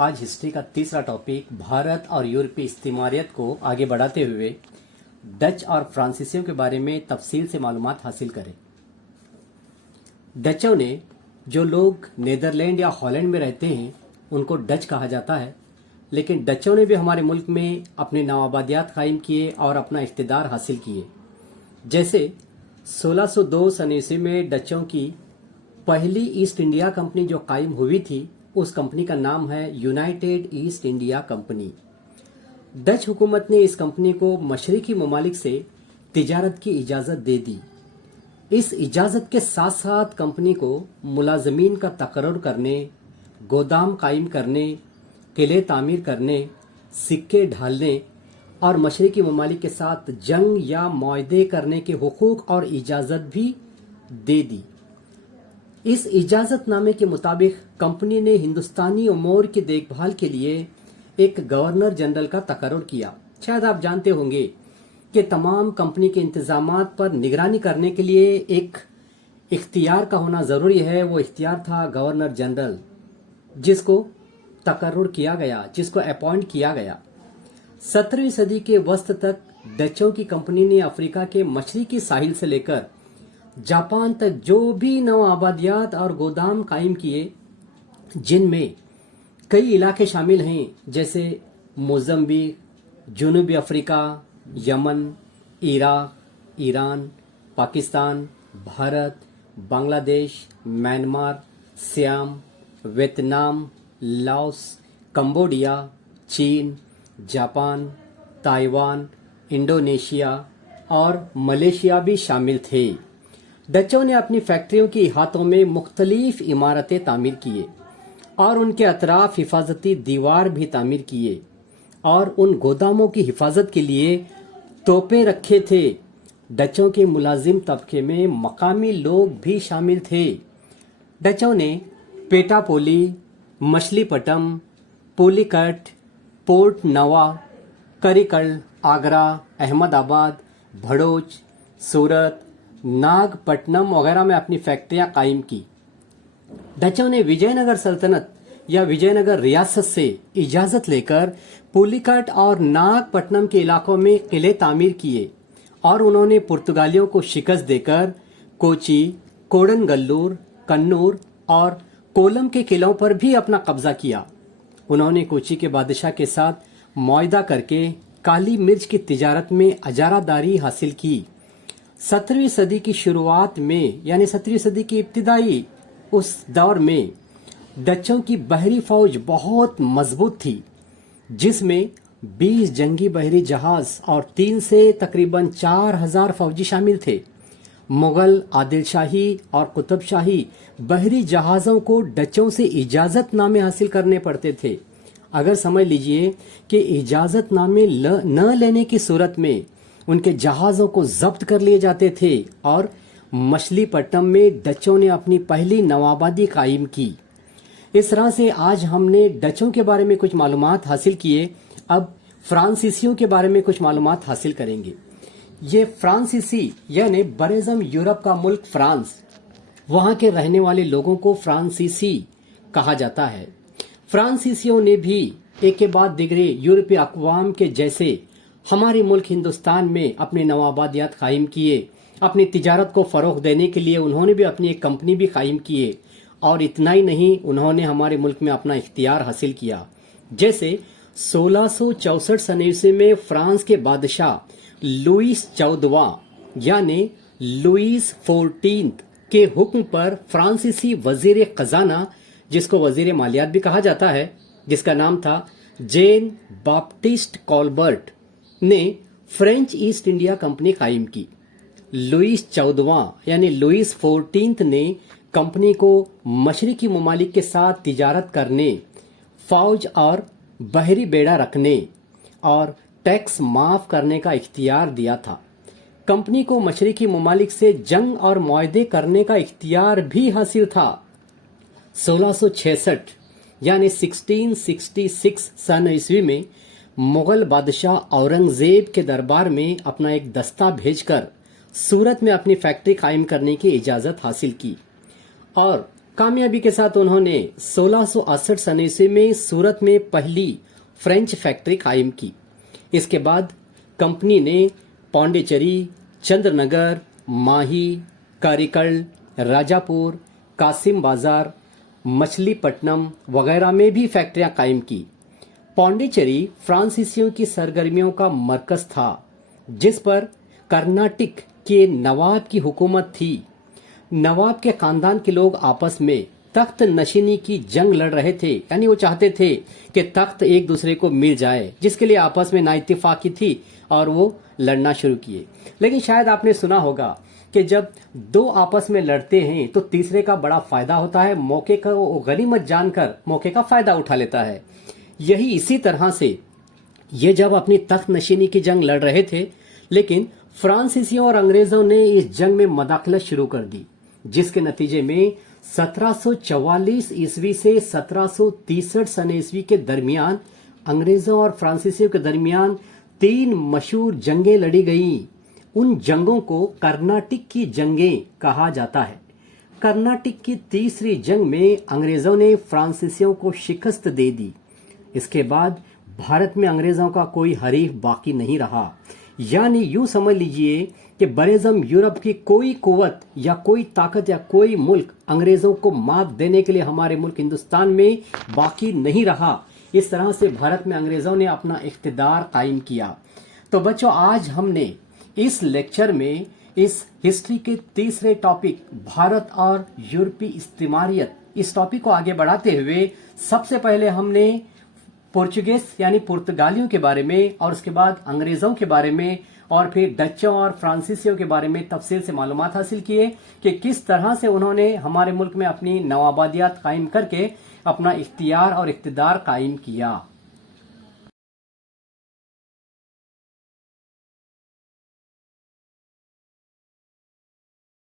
आज हिस्ट्री का तीसरा टॉपिक भारत और यूरोपीय इस्तीमारियत को आगे बढ़ाते हुए डच और फ्रांसीसियों के बारे में तफसील से मालूमात हासिल करें। डचों ने, जो लोग नीदरलैंड या हॉलैंड में रहते हैं, उनको डच कहा जाता है, लेकिन डचों ने भी हमारे मुल्क में अपने नवाबादियात कायम किए और अपना इख्तिदार हासिल किए। जैसे 1602 सन ईस्वी में डचों की पहली ईस्ट इंडिया कंपनी जो कायम हुई थी, उस कंपनी का नाम है United east India company. Dutch हुकूमत ने इस कंपनी को मशरकी ममालिक से तिजारत की इजाज़त दे दी। इस इजाज़त के साथ साथ कंपनी को मुलाजमीन का तकर्रुर करने, गोदाम कायम करने, किले तामीर करने, सिक्के ढालने और मशरकी ममालिक के साथ जंग या मुआहदे करने के हुकूक और इजाज़त भी दे दी। इस इजाज़तनामे के मुताबिक कंपनी ने हिंदुस्तानी उमूर की देखभाल के लिए एक गवर्नर जनरल का तकर्रुर किया। शायद आप जानते होंगे कि तमाम कंपनी के इंतजामात पर निगरानी करने के लिए एक इख्तियार का होना ज़रूरी है। वो इख्तियार था गवर्नर जनरल, जिसको तकर्रुर किया गया, जिसको अपॉइंट किया गया। 17वीं सदी के वस्त तक डचों की कंपनी ने अफ्रीका के मशरकी साहिल से लेकर जापान तक जो भी नव आबादियात और गोदाम कायम किए, जिनमें कई इलाके शामिल हैं, जैसे मोज़म्बिक, जनूबी अफ्रीका, यमन, Iraq, Iran, Pakistan, Bharat, Bangladesh, Myanmar, Siam, Vietnam, Laos, Cambodia, चीन, जापान, ताइवान, इंडोनेशिया और मलेशिया भी शामिल थे। डचों ने अपनी फैक्ट्रियों के इहातों में मुख्तलिफ इमारतें तामीर किए और उनके अतराफ हिफाजती दीवार भी तामीर किए और उन गोदामों की हिफाजत के लिए तोपें रखे थे। डचों के मुलाजिम तबके में मकामी लोग भी शामिल थे। डचों ने पेटापोली, मछलीपट्टम, पुलिकट, पोर्ट नवा, करिकल, आगरा, अहमदाबाद, भड़ोच, सूरत, नागपट्टनम वगैरह में अपनी फैक्ट्रियां कायम की। डचों ने विजयनगर सल्तनत या विजयनगर रियासत से इजाजत लेकर पुलिकट और नागपट्टनम के इलाकों में किले तामीर किए और उन्होंने पुर्तगालियों को शिकस्त देकर कोची, कोडनगल्लूर, कन्नूर और कोलम के किलों पर भी अपना कब्जा किया। उन्होंने कोची के बादशाह के साथ मुआहदा करके काली मिर्च की तिजारत में अजारादारी हासिल की। 17वीं सदी की शुरुआत में, यानी 17वीं सदी की इब्तिदाई उस दौर में डचों की बहरी फौज बहुत मजबूत थी, जिसमें 20 जंगी बहरी जहाज और 3 से तकरीबन 4000 फौजी शामिल थे। मुगल, आदिलशाही और कुतुबशाही बहरी जहाज़ों को डचों से इजाज़तनामे हासिल करने पड़ते थे। अगर समझ लीजिए कि इजाज़तनामे न लेने की सूरत में उनके जहाज़ों को जब्त कर लिए जाते थे और मछलीपट्टम में डचों ने अपनी पहली नवाबादी कायम की। इस तरह से आज हमने डचों के बारे में कुछ मालूमात हासिल किए। अब फ्रांसीसियों के बारे में कुछ मालूमात हासिल करेंगे। ये फ्रांसीसी यानी बरेज़म यूरोप का मुल्क फ्रांस, वहाँ के रहने वाले लोगों को फ्रांसीसी कहा जाता है। फ्रांसीसियों ने भी एक के बाद दिगरे यूरोपीय अक़वाम के जैसे हमारे मुल्क हिंदुस्तान में अपने नवाबादियात कायम किए। अपनी तिजारत को फ़रोग़ देने के लिए उन्होंने भी अपनी एक कंपनी भी कायम किए और इतना ही नहीं, उन्होंने हमारे मुल्क में अपना इख्तियार हासिल किया। जैसे 1664 सन ईस्वी में फ्रांस के बादशाह लुईस 14वां यानी लुईस 14 के हुक्म पर फ्रांसीसी वजीर खजाना, जिसको वजीर मालियात भी कहा जाता है, जिसका नाम था जेन बाप्टिस्ट कॉलबर्ट, ने फ्रेंच ईस्ट इंडिया कंपनी कायम की। लुईस 14वां यानी लुईस 14 ने कंपनी को मशरकी ममालिक के साथ तिजारत करने, फौज और बहरी बेड़ा रखने और टैक्स माफ करने का इख्तियार दिया था। कंपनी को मशरकी ममालिक से जंग और मुआहदे करने का इख्तियार भी हासिल था। 1666 यानी 1666 सन ईस्वी में मुगल बादशाह औरंगजेब के दरबार में अपना एक दस्ता भेजकर सूरत में अपनी फैक्ट्री कायम करने की इजाज़त हासिल की और कामयाबी के साथ उन्होंने 1668 सन ईस्वी में सूरत में पहली फ्रेंच फैक्ट्री कायम की। इसके बाद कंपनी ने पौंडीचेरी, चंद्रनगर, माही, कारिकल, राजापुर, कासिम बाजार, मछलीपट्टनम वगैरह में भी फैक्ट्रियां कायम की। पौंडीचेरी फ्रांसीसियों की सरगर्मियों का मरकज था, जिस पर कर्नाटक के नवाब की हुकूमत थी। नवाब के खानदान के लोग आपस में तख्त नशीनी की जंग लड़ रहे थे, यानी वो चाहते थे कि तख्त एक दूसरे को मिल जाए, जिसके लिए आपस में नाइत्तेफाकी थी और वो लड़ना शुरू किए। लेकिन शायद आपने सुना होगा कि जब दो आपस में लड़ते हैं तो तीसरे का बड़ा फायदा होता है, मौके का वो गनीमत जानकर मौके का फायदा उठा लेता है। यही इसी तरह से ये जब अपनी तख्त नशीनी की जंग लड़ रहे थे, लेकिन फ्रांसीसियों और अंग्रेजों ने इस जंग में मदाखलत शुरू कर दी, जिसके नतीजे में 1744 ईस्वी से 1763 सन ईस्वी के दरमियान अंग्रेजों और फ्रांसीसियों के दरमियान 3 मशहूर जंगें लड़ी गईं। उन जंगों को कर्नाटक की जंगें कहा जाता है। कर्नाटक की तीसरी जंग में अंग्रेजों ने फ्रांसीसियों को शिकस्त दे दी। इसके बाद भारत में अंग्रेजों का कोई हरीफ बाकी नहीं रहा। यानी यूं समझ लीजिए कि बरेज़म यूरोप की कोई कुव्वत या कोई ताकत या कोई मुल्क अंग्रेजों को मात देने के लिए हमारे मुल्क हिंदुस्तान में बाकी नहीं रहा। इस तरह से भारत में अंग्रेजों ने अपना इख्तिदार कायम किया। तो बच्चों, आज हमने इस लेक्चर में इस हिस्ट्री के तीसरे टॉपिक भारत और यूरोपीय इस्तिमारियत, इस टॉपिक को आगे बढ़ाते हुए सबसे पहले हमने पोर्चुगीज यानी पुर्तगालियों के बारे में, और उसके बाद अंग्रेजों के बारे में, और फिर डचों और फ्रांसीसियों के बारे में तफसील से मालूमात हासिल किए कि किस तरह से उन्होंने हमारे मुल्क में अपनी नवाबादियात कायम करके अपना इख्तियार और इख्तिदार कायम किया।